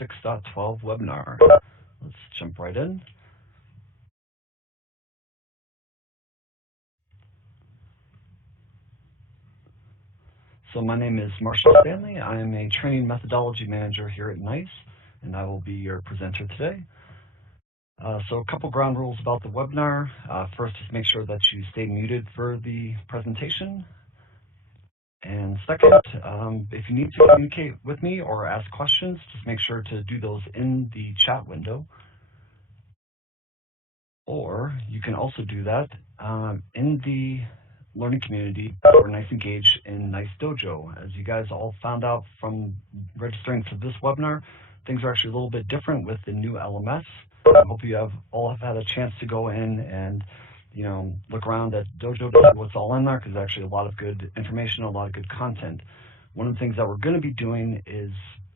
6.12 webinar. Let's jump right in. So my name is Marshall Stanley. I am a training methodology manager here at NICE, and I will be your presenter today. So a couple ground rules about the webinar. First, just make sure that you stay muted for the presentation. And second, if you need to communicate with me or ask questions, just make sure to do those in the chat window. Or you can also do that in the learning community for NICE Engage in NICE Dojo. As you guys all found out from registering for this webinar, things are actually a little bit different with the new LMS. I hope you all have had a chance to go in and look around at Dojo to see what's all in there, because there's actually a lot of good information, a lot of good content. One of the things that we're going to be doing is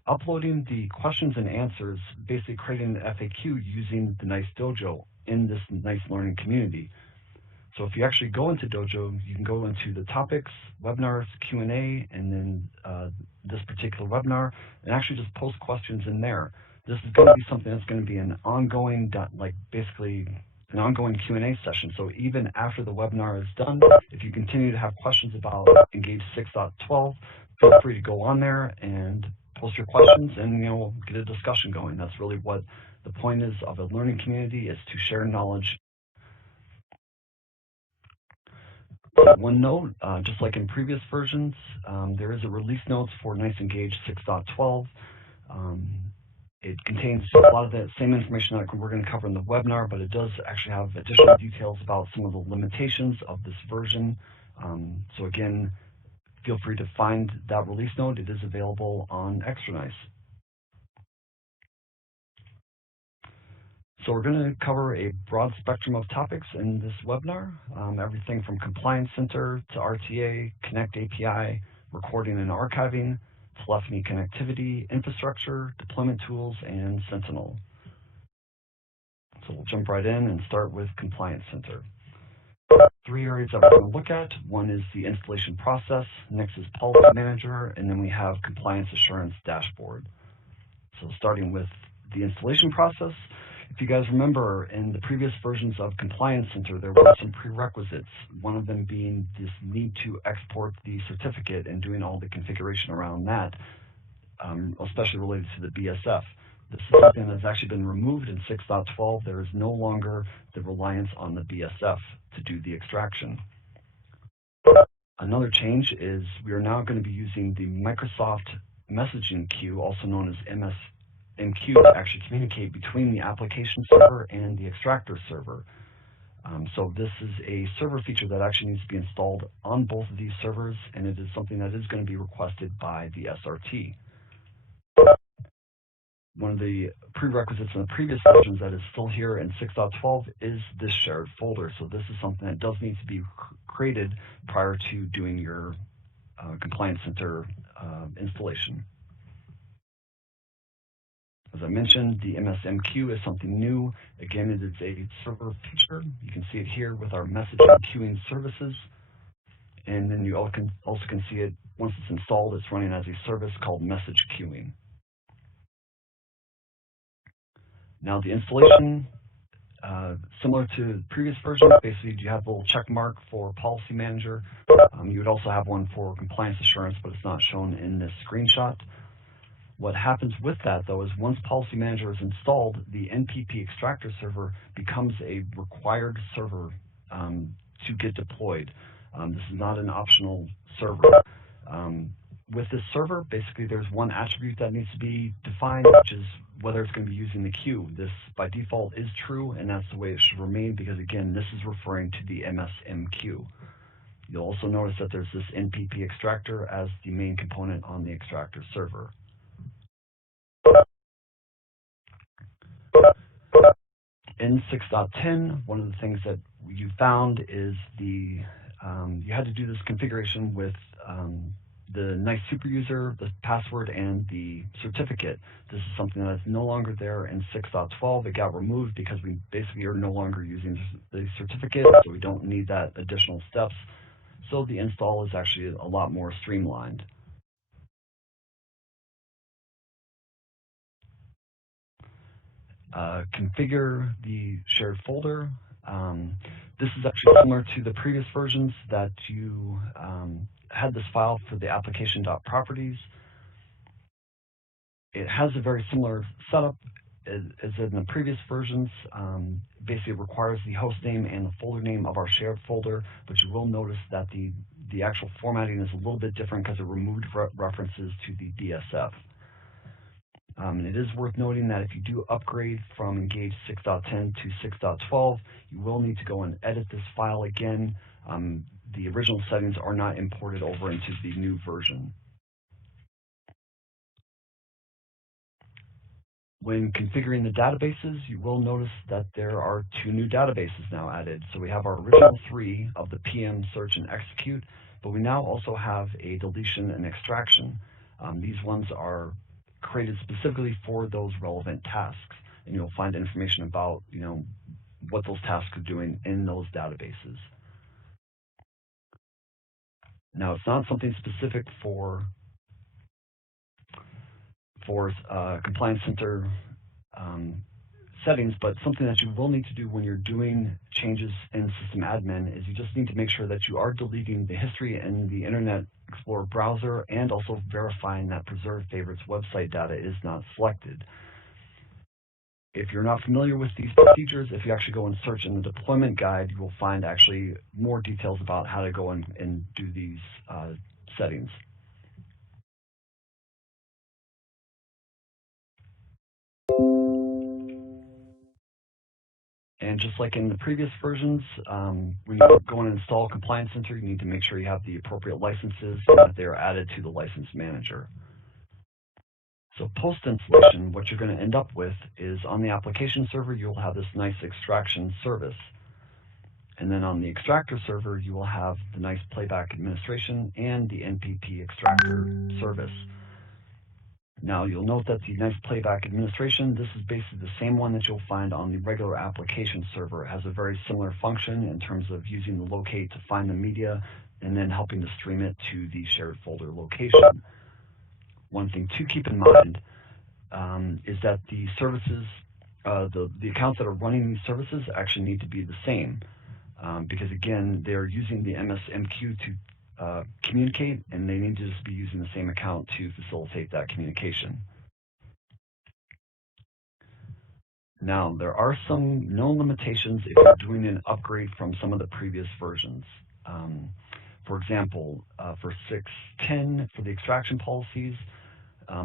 uploading the questions and answers, basically creating an FAQ using the NICE Dojo in this NICE learning community. So if you actually go into Dojo, you can go into the topics, webinars, Q&A, and then this particular webinar, and actually just post questions in there. This is going to be something that's going to be an ongoing, basically an ongoing Q&A session. So even after the webinar is done, if you continue to have questions about Engage 6.12, feel free to go on there and post your questions, and we'll get a discussion going. That's really what the point is of a learning community, is to share knowledge. One note, just like in previous versions, there is a release notes for NICE Engage 6.12. It contains a lot of the same information that we're going to cover in the webinar, but it does actually have additional details about some of the limitations of this version. So again, feel free to find that release note. It is available on ExtraNICE. So we're going to cover a broad spectrum of topics in this webinar, everything from Compliance Center to RTA, Connect API, recording and archiving, telephony connectivity, infrastructure, deployment tools, and Sentinel. So we'll jump right in and start with Compliance Center. Three areas that we're going to look at. One is the installation process, next is Policy Manager, and then we have Compliance Assurance Dashboard. So starting with the installation process, if you guys remember, in the previous versions of Compliance Center, there were some prerequisites, one of them being this need to export the certificate and doing all the configuration around that, especially related to the BSF. This is something that's actually been removed in 6.12. There is no longer the reliance on the BSF to do the extraction. Another change is we are now going to be using the Microsoft Messaging Queue, also known as MQ, to actually communicate between the application server and the extractor server. So this is a server feature that actually needs to be installed on both of these servers, and it is something that is going to be requested by the SRT. One of the prerequisites in the previous versions that is still here in 6.12 is this shared folder. So this is something that does need to be created prior to doing your Compliance Center installation. As I mentioned, the MSMQ is something new. Again, it is a server feature. You can see it here with our messaging queuing services. And then you also can see it, once it's installed, it's running as a service called message queuing. Now the installation, similar to the previous version, basically you have a little check mark for Policy Manager. You would also have one for Compliance Assurance, but it's not shown in this screenshot. What happens with that, though, is once Policy Manager is installed, the NPP extractor server becomes a required server to get deployed. This is not an optional server. With this server, basically there's one attribute that needs to be defined, which is whether it's going to be using the queue. This, by default, is true, and that's the way it should remain, because, again, this is referring to the MSMQ. You'll also notice that there's this NPP extractor as the main component on the extractor server. In 6.10, one of the things that you found is you had to do this configuration with the NICE superuser, the password, and the certificate. This is something that's no longer there in 6.12. It got removed because we basically are no longer using the certificate, so we don't need that additional steps. So the install is actually a lot more streamlined. configure the shared folder. This is actually similar to the previous versions that you had this file for the application.properties. It has a very similar setup as in the previous versions. Basically, it requires the host name and the folder name of our shared folder, but you will notice that the actual formatting is a little bit different because it removed references to the DSF. And it is worth noting that if you do upgrade from Engage 6.10 to 6.12, you will need to go and edit this file again. The original settings are not imported over into the new version. When configuring the databases, you will notice that there are 2 new databases now added. So we have our original 3 of the PM, search, and execute, but we now also have a deletion and extraction. These ones are created specifically for those relevant tasks, and you'll find information about what those tasks are doing in those databases. Now, it's not something specific for Compliance Center settings, but something that you will need to do when you're doing changes in System Admin is you just need to make sure that you are deleting the history in the Internet Explorer browser and also verifying that Preserve Favorites website data is not selected. If you're not familiar with these procedures, if you actually go and search in the deployment guide, you will find actually more details about how to go and do these settings. And just like in the previous versions, when you go and install Compliance Center, you need to make sure you have the appropriate licenses and that they are added to the license manager. So post-installation, what you're going to end up with is on the application server, you'll have this nice extraction service. And then on the extractor server, you will have the nice playback administration and the NPP extractor service. Now, you'll note that the nice playback administration, this is basically the same one that you'll find on the regular application server. It has a very similar function in terms of using the locate to find the media and then helping to stream it to the shared folder location. One thing to keep in mind is that the services, the accounts that are running these services actually need to be the same because, again, they're using the MSMQ to communicate, and they need to just be using the same account to facilitate that communication. Now, there are some known limitations if you're doing an upgrade from some of the previous versions. For example, for 6.10, for the extraction policies,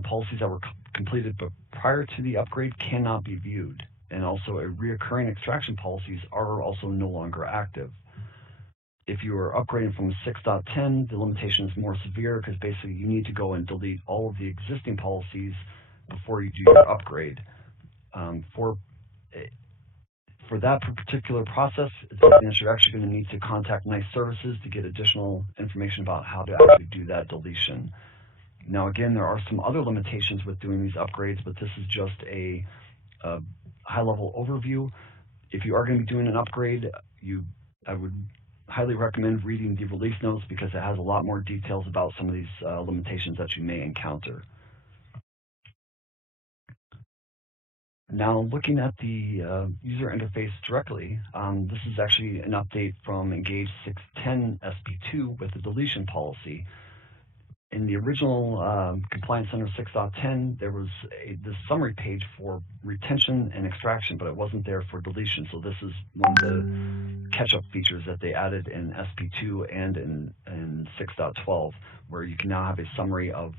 policies that were completed but prior to the upgrade cannot be viewed, and also reoccurring extraction policies are also no longer active. If you are upgrading from 6.10, the limitation is more severe because basically you need to go and delete all of the existing policies before you do your upgrade. For that particular process, it's something that you're actually going to need to contact NICE Services to get additional information about how to actually do that deletion. Now, again, there are some other limitations with doing these upgrades, but this is just a high-level overview. If you are going to be doing an upgrade, I would highly recommend reading the release notes because it has a lot more details about some of these limitations that you may encounter. Now, looking at the user interface directly, this is actually an update from Engage 6.10 SP2 with the deletion policy. In the original Compliance Center 6.10, there was this summary page for retention and extraction, but it wasn't there for deletion. So this is one of the catch-up features that they added in SP2 and in 6.12, where you can now have a summary of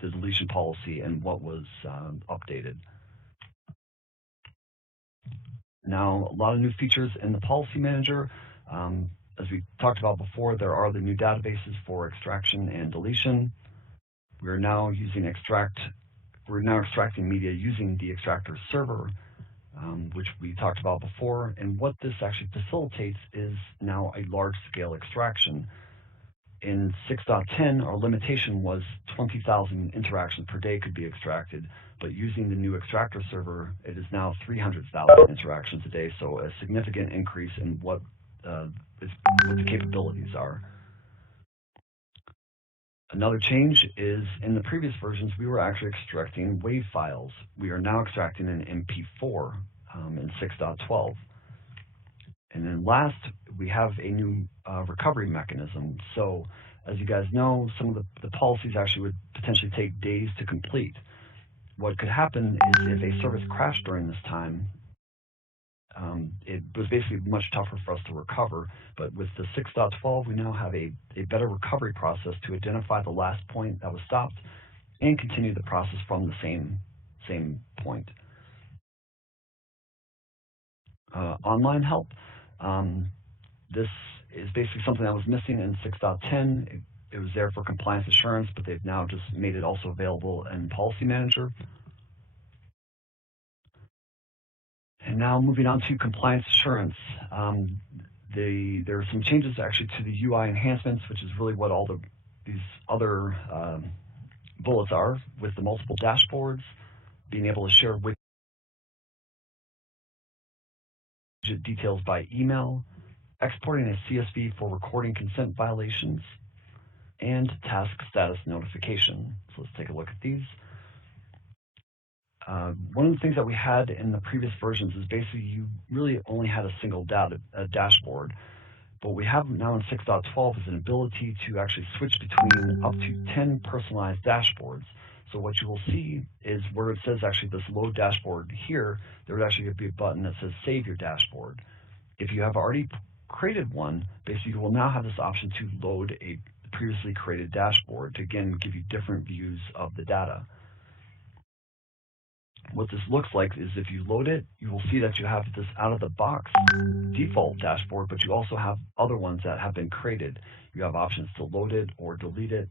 the deletion policy and what was updated. Now, a lot of new features in the Policy Manager. As we talked about before, there are the new databases for extraction and deletion. We're now extracting media using the extractor server, which we talked about before. And what this actually facilitates is now a large-scale extraction. In 6.10, our limitation was 20,000 interactions per day could be extracted, but using the new extractor server, it is now 300,000 interactions a day, so a significant increase in what the capabilities are. Another change is in the previous versions, we were actually extracting WAV files. We are now extracting an MP4 in 6.12. And then last, we have a new recovery mechanism. So as you guys know, some of the policies actually would potentially take days to complete. What could happen is if a service crashed during this time, it was basically much tougher for us to recover. But with the 6.12, we now have a better recovery process to identify the last point that was stopped and continue the process from the same point. Online help. This is basically something that was missing in 6.10. It was there for compliance assurance, but they've now just made it also available in Policy Manager. And now moving on to compliance assurance. There are some changes actually to the UI enhancements, which is really what all these other bullets are, with the multiple dashboards, being able to share widget details by email, exporting a CSV for recording consent violations, and task status notification. So let's take a look at these. One of the things that we had in the previous versions is basically you really only had a single dashboard. But what we have now in 6.12 is an ability to actually switch between up to 10 personalized dashboards. So what you will see is where it says actually this load dashboard here, there would actually be a button that says save your dashboard. If you have already created one, basically you will now have this option to load a previously created dashboard to again give you different views of the data. What this looks like is if you load it, you will see that you have this out-of-the-box default dashboard, but you also have other ones that have been created. You have options to load it or delete it.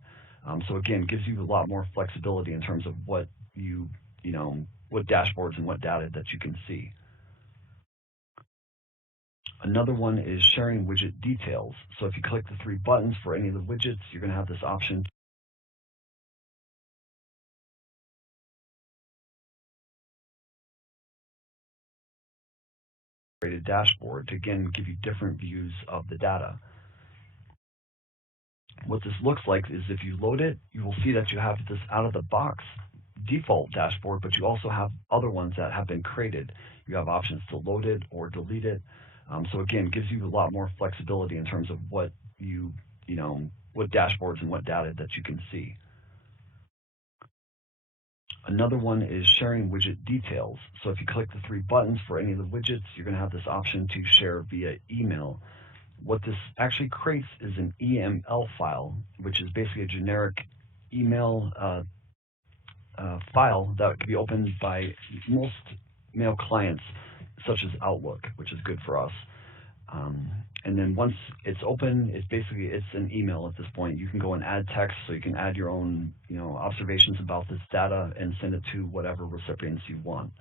So again, gives you a lot more flexibility in terms of what what dashboards and what data that you can see. Another one is sharing widget details. So if you click the three buttons for any of the widgets, you're going to have this option created dashboard to again give you different views of the data. What this looks like is if you load it, you will see that you have this out-of-the-box default dashboard, but you also have other ones that have been created. You have options to load it or delete it. So again, gives you a lot more flexibility in terms of what what dashboards and what data that you can see. Another one is sharing widget details. So if you click the three buttons for any of the widgets, you're going to have this option to share via email. What this actually creates is an EML file, which is basically a generic email file that can be opened by most mail clients, such as Outlook, which is good for us. And then once it's open, it's an email at this point. You can go and add text, so you can add your own observations about this data and send it to whatever recipients you want.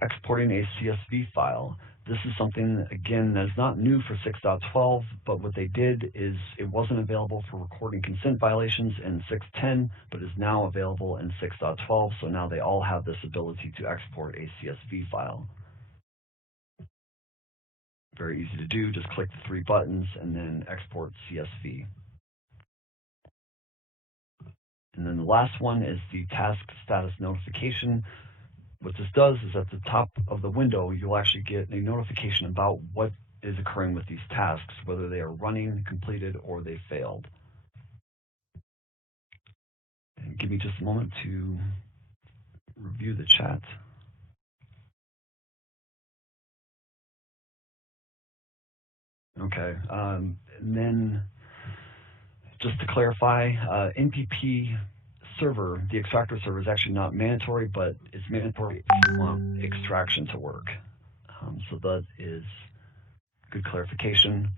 Exporting a CSV file. This is something, again, that is not new for 6.12, but what they did is it wasn't available for recording consent violations in 6.10, but is now available in 6.12, so now they all have this ability to export a CSV file. Very easy to do, just click the three buttons and then export CSV. And then the last one is the task status notification. What this does is at the top of the window, you'll actually get a notification about what is occurring with these tasks, whether they are running, completed, or they failed. And give me just a moment to review the chat. Okay, and then just to clarify, NPP server, the extractor server, is actually not mandatory, but it's mandatory if you want extraction to work. So that is good clarification.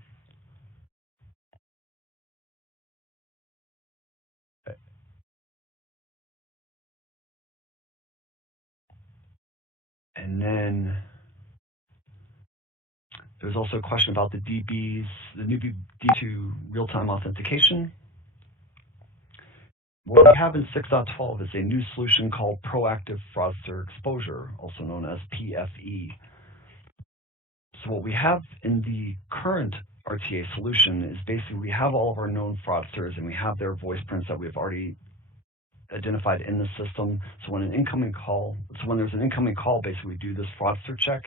And then there's also a question about the DBs, the new D2 real-time authentication. What we have in 6.12 is a new solution called Proactive Fraudster Exposure, also known as PFE. So what we have in the current RTA solution is basically we have all of our known fraudsters and we have their voice prints that we've already identified in the system. So when there's an incoming call, basically we do this fraudster check,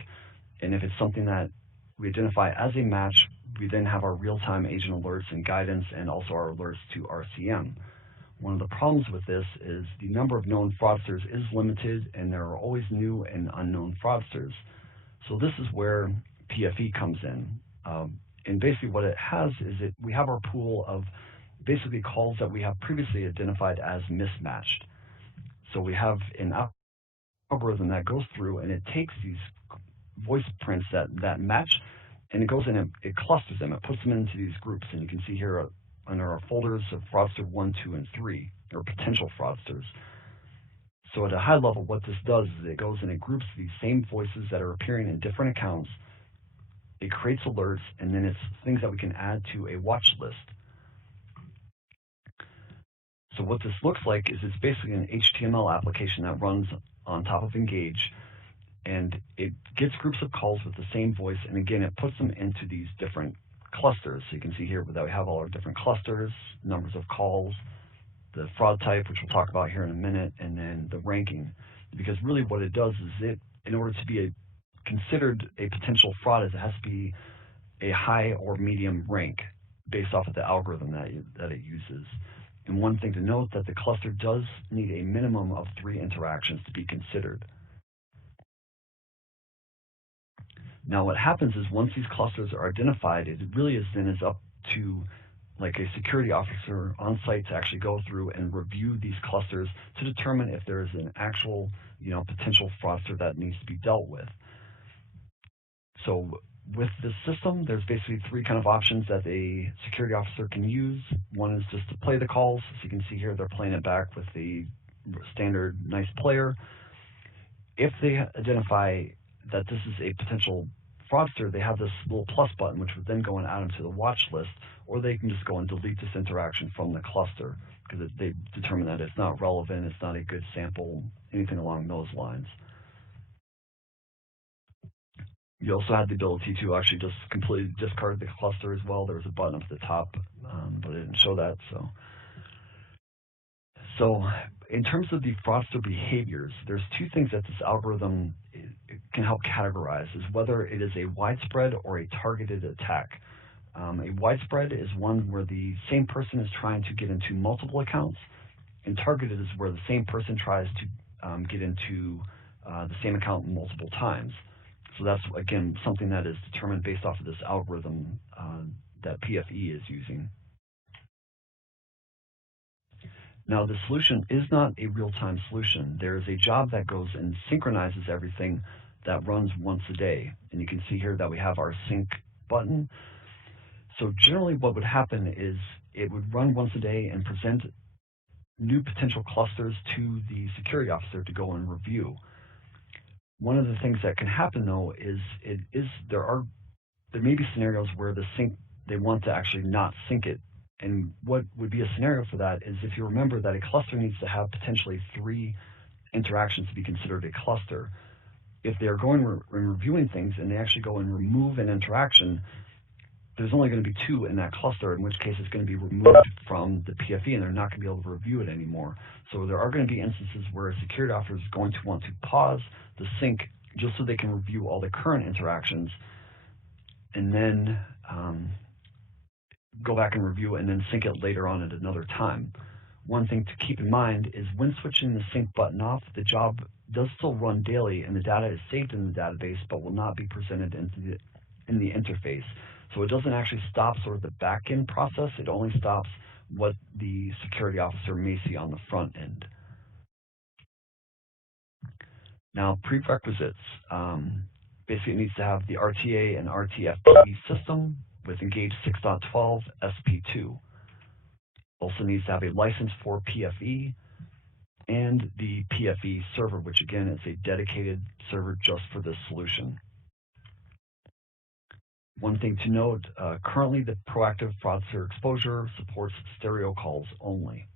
and if it's something that we identify as a match, we then have our real-time agent alerts and guidance, and also our alerts to RCM. One of the problems with this is the number of known fraudsters is limited, and there are always new and unknown fraudsters. So this is where PFE comes in. And basically what it has is we have our pool of basically calls that we have previously identified as mismatched. So we have an algorithm that goes through and it takes these voice prints that match, and it goes in and it clusters them. It puts them into these groups, and you can see here under our folders of fraudster 1, 2, and 3, or potential fraudsters. So at a high level, what this does is it goes and it groups these same voices that are appearing in different accounts. It creates alerts, and then it's things that we can add to a watch list. So what this looks like is it's basically an HTML application that runs on top of Engage, and it gets groups of calls with the same voice, and again, it puts them into these different clusters. So you can see here that we have all our different clusters, numbers of calls, the fraud type, which we'll talk about here in a minute, and then the ranking. Because really what it does is in order to be considered a potential fraud, it has to be a high or medium rank based off of the algorithm that it uses. And one thing to note, that the cluster does need a minimum of 3 interactions to be considered. Now what happens is once these clusters are identified, it really is up to like a security officer on site to actually go through and review these clusters to determine if there is an actual potential fraudster that needs to be dealt with. So with this system, there's basically 3 kind of options that a security officer can use. One is just to play the calls. So you can see here they're playing it back with the standard nice player. If they identify that this is a potential fraudster, they have this little plus button, which would then go and add them to the watch list, or they can just go and delete this interaction from the cluster because they determine that it's not relevant, it's not a good sample, anything along those lines. You also had the ability to actually just completely discard the cluster as well. There was a button up at the top, but it didn't show that. So in terms of the fraudster behaviors, there's 2 things that this algorithm can help categorize, is whether it is a widespread or a targeted attack. A widespread is one where the same person is trying to get into multiple accounts, and targeted is where the same person tries to get into the same account multiple times. So that's, again, something that is determined based off of this algorithm that PFE is using. Now, the solution is not a real-time solution. There is a job that goes and synchronizes everything that runs once a day. And you can see here that we have our sync button. So generally what would happen is it would run once a day and present new potential clusters to the security officer to go and review. One of the things that can happen, though, is there may be scenarios where the sync, they want to actually not sync it. And what would be a scenario for that is if you remember that a cluster needs to have potentially 3 interactions to be considered a cluster. If they're going and reviewing things and they actually go and remove an interaction, there's only going to be 2 in that cluster, in which case it's going to be removed from the PFE and they're not going to be able to review it anymore. So there are going to be instances where a security officer is going to want to pause the sync just so they can review all the current interactions and then go back and review and then sync it later on at another time. One thing to keep in mind is when switching the sync button off, the job does still run daily and the data is saved in the database but will not be presented in the interface. So it doesn't actually stop sort of the back-end process, it only stops what the security officer may see on the front end. Now, prerequisites. Basically, it needs to have the RTA and RTFP system with Engage 6.12 SP2. Also needs to have a license for PFE and the PFE server, which again is a dedicated server just for this solution. One thing to note, currently the proactive fraudster exposure supports stereo calls only.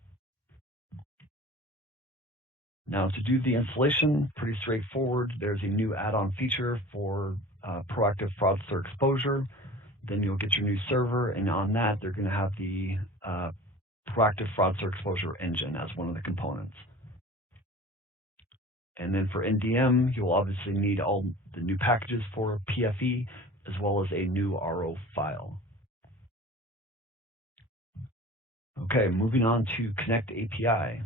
Now to do the installation, pretty straightforward. There's a new add-on feature for proactive fraudster exposure. Then you'll get your new server, and on that they're going to have the Proactive Fraudster Exposure Engine as one of the components. And then for NDM, you'll obviously need all the new packages for PFE, as well as a new RO file. Okay, moving on to Connect API.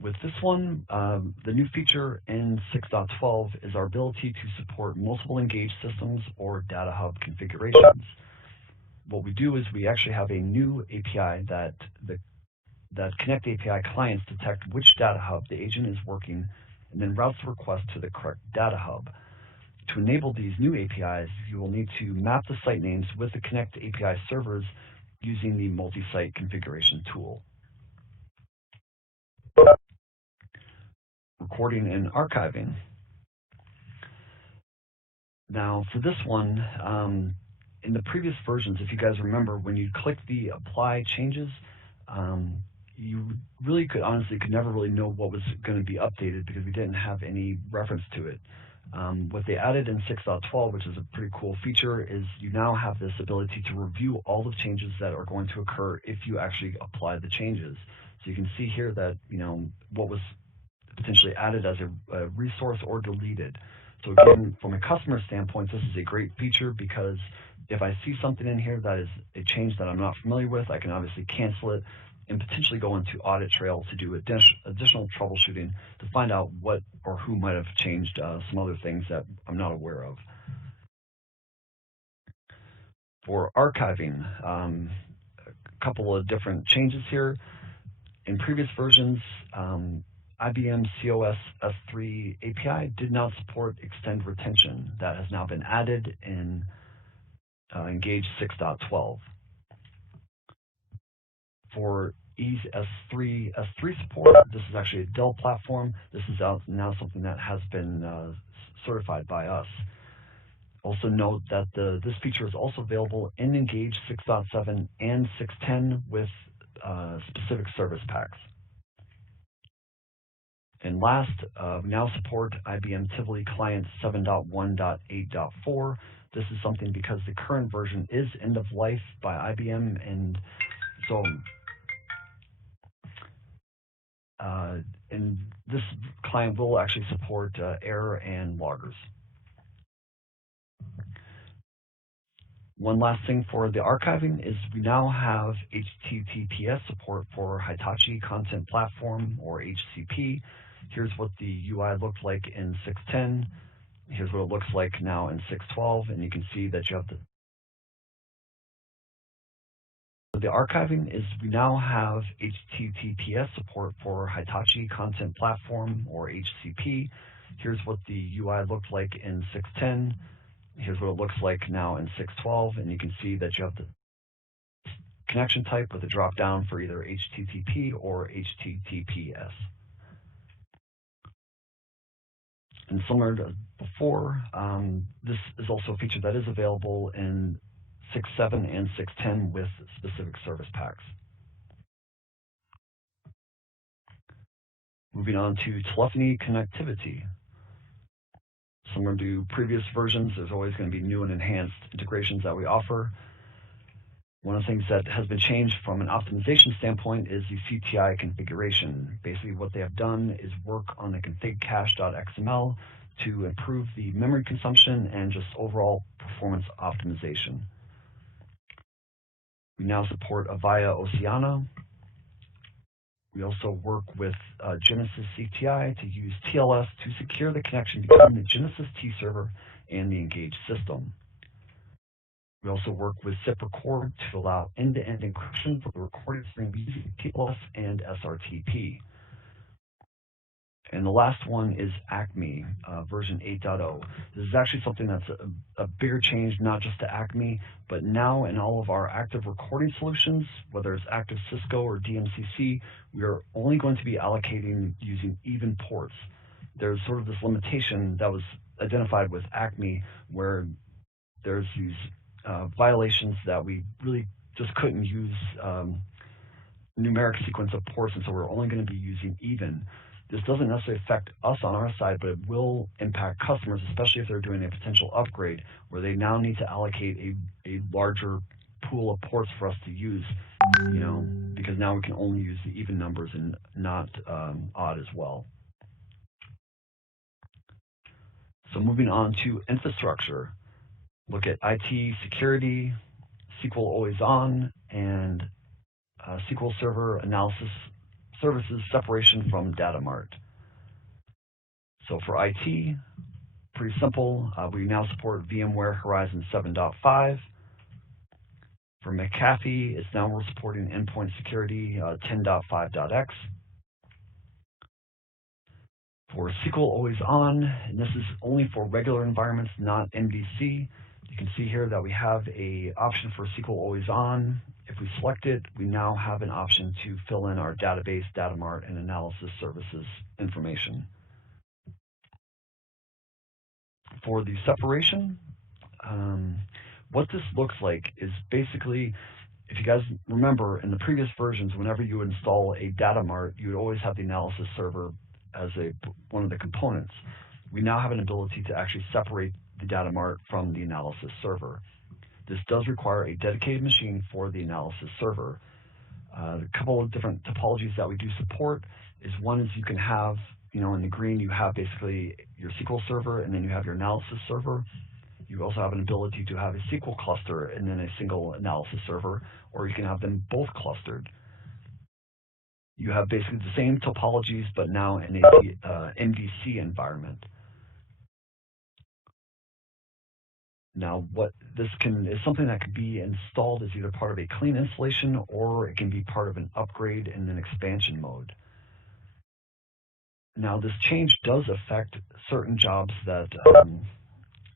With this one, the new feature in 6.12 is our ability to support multiple Engage systems or Data Hub configurations. What we do is we actually have a new API that Connect API clients detect which Data Hub the agent is working and then routes the request to the correct Data Hub. To enable these new APIs, you will need to map the site names with the Connect API servers using the multi-site configuration tool. Recording and archiving. Now for this one, in the previous versions, if you guys remember, when you click the apply changes, you really could never really know what was going to be updated because we didn't have any reference to it. What they added in 6.12, which is a pretty cool feature, is you now have this ability to review all the changes that are going to occur if you actually apply the changes. So you can see here that what was potentially added as a resource or deleted. So again, from a customer standpoint, this is a great feature because if I see something in here that is a change that I'm not familiar with, I can obviously cancel it and potentially go into Audit Trail to do additional troubleshooting to find out what or who might have changed some other things that I'm not aware of. For archiving, a couple of different changes here. In previous versions, IBM COS S3 API did not support extend retention. That has now been added in Engage 6.12. For Ease S3 support, this is actually a Dell platform. This is now something that has been certified by us. Also note that this feature is also available in Engage 6.7 and 6.10 with specific service packs. And last, we now support IBM Tivoli Client 7.1.8.4. This is something because the current version is end of life by IBM, and so and this client will actually support error and loggers. One last thing for the archiving is we now have HTTPS support for Hitachi Content Platform, or HCP. Here's what the UI looked like in 6.10. Here's what it looks like now in 6.12, and you can see that you have the archiving is we now have HTTPS support for Hitachi Content Platform, or HCP. Here's what the UI looked like in 6.10. Here's what it looks like now in 6.12, and you can see that you have the connection type with a drop down for either HTTP or HTTPS. And similar to before, this is also a feature that is available in 6.7 and 6.10 with specific service packs. Moving on to telephony connectivity. Similar to previous versions, there's always going to be new and enhanced integrations that we offer. One of the things that has been changed from an optimization standpoint is the CTI configuration. Basically, what they have done is work on the config cache.xml to improve the memory consumption and just overall performance optimization. We now support Avaya Oceana. We also work with Genesis CTI to use TLS to secure the connection between the Genesis T server and the Engage system. We also work with ZipRecord to allow end-to-end encryption for the recorded stream using TLS and SRTP. And the last one is Acme, version 8.0. This is actually something that's a bigger change, not just to Acme, but now in all of our active recording solutions, whether it's active Cisco or DMCC, we are only going to be allocating using even ports. There's sort of this limitation that was identified with Acme where there's these violations that we really just couldn't use numeric sequence of ports, and so we're only going to be using even. This doesn't necessarily affect us on our side, but it will impact customers, especially if they're doing a potential upgrade where they now need to allocate a larger pool of ports for us to use, because now we can only use the even numbers and not odd as well. So moving on to infrastructure, look at IT security, SQL always on, and SQL Server analysis services separation from Data Mart. So for IT, pretty simple. We now support VMware Horizon 7.5. For McAfee, it's now we're supporting endpoint security 10.5.x. For SQL Always On, and this is only for regular environments, not MVC. You can see here that we have an option for SQL Always On. If we select it, we now have an option to fill in our database, Data Mart, and analysis services information. For the separation, what this looks like is basically, if you guys remember in the previous versions, whenever you would install a Data Mart, you would always have the analysis server as one of the components. We now have an ability to actually separate the Data Mart from the analysis server. This does require a dedicated machine for the analysis server. A couple of different topologies that we do support is one is you can have, in the green you have basically your SQL server and then you have your analysis server. You also have an ability to have a SQL cluster and then a single analysis server, or you can have them both clustered. You have basically the same topologies, but now in a MVC environment. Now, what this is something that could be installed as either part of a clean installation or it can be part of an upgrade in an expansion mode. Now, this change does affect certain jobs that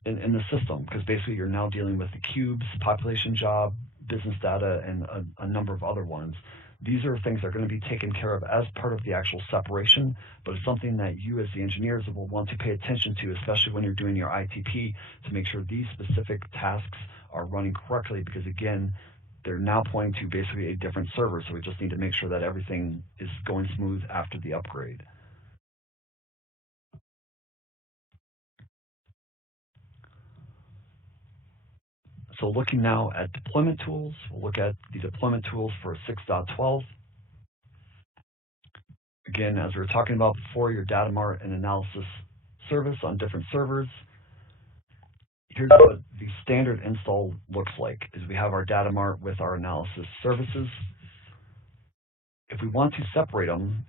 in the system, because basically you're now dealing with the cubes, population job, business data, and a number of other ones. These are things that are going to be taken care of as part of the actual separation, but it's something that you as the engineers will want to pay attention to, especially when you're doing your ITP, to make sure these specific tasks are running correctly, because again, they're now pointing to basically a different server, so we just need to make sure that everything is going smooth after the upgrade. So looking now at deployment tools, we'll look at the deployment tools for 6.12. Again, as we were talking about before, your Data Mart and analysis service on different servers. Here's what the standard install looks like, is we have our Data Mart with our analysis services. If we want to separate them,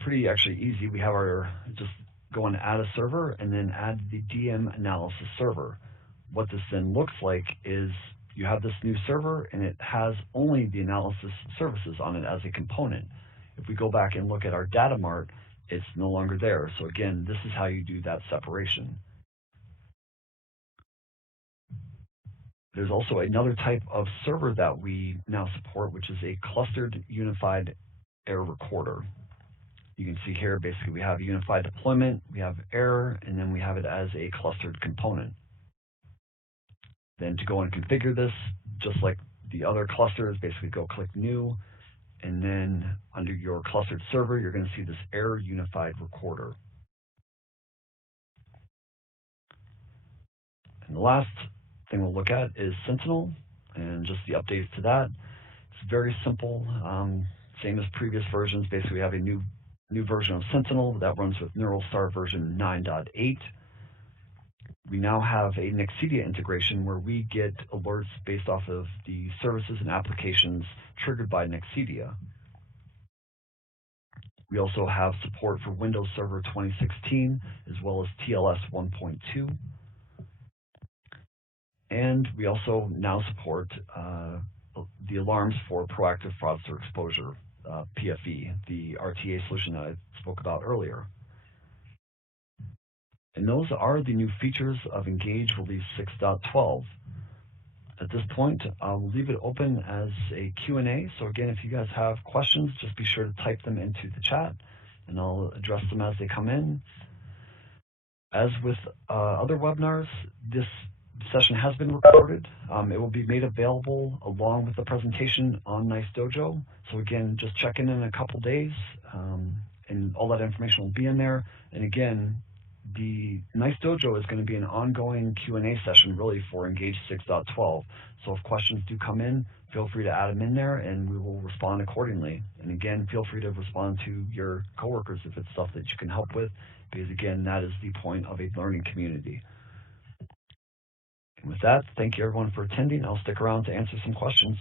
pretty actually easy. We have just go and add a server and then add the DM analysis server. What this then looks like is you have this new server and it has only the analysis services on it as a component. If we go back and look at our Data Mart, it's no longer there. So again, this is how you do that separation. There's also another type of server that we now support, which is a clustered unified error recorder. You can see here, basically we have a unified deployment, we have error, and then we have it as a clustered component. Then to go and configure this, just like the other clusters, basically go click New, and then under your clustered server, you're going to see this Error Unified Recorder. And the last thing we'll look at is Sentinel, and just the updates to that. It's very simple, same as previous versions. Basically, we have a new version of Sentinel that runs with NeuralStar version 9.8. We now have a Nexidia integration where we get alerts based off of the services and applications triggered by Nexidia. We also have support for Windows Server 2016 as well as TLS 1.2. And we also now support the alarms for proactive fraudster exposure, PFE, the RTA solution that I spoke about earlier. And those are the new features of Engage Release 6.12. At this point, I'll leave it open as a Q&A. So again, if you guys have questions, just be sure to type them into the chat, and I'll address them as they come in. As with other webinars, this session has been recorded. It will be made available along with the presentation on NICE Dojo. So again, just check in a couple days, and all that information will be in there. And again, the NICE Dojo is going to be an ongoing Q&A session really for Engage 6.12. So if questions do come in, feel free to add them in there and we will respond accordingly. And again, feel free to respond to your coworkers if it's stuff that you can help with, because again, that is the point of a learning community. And with that, thank you everyone for attending. I'll stick around to answer some questions.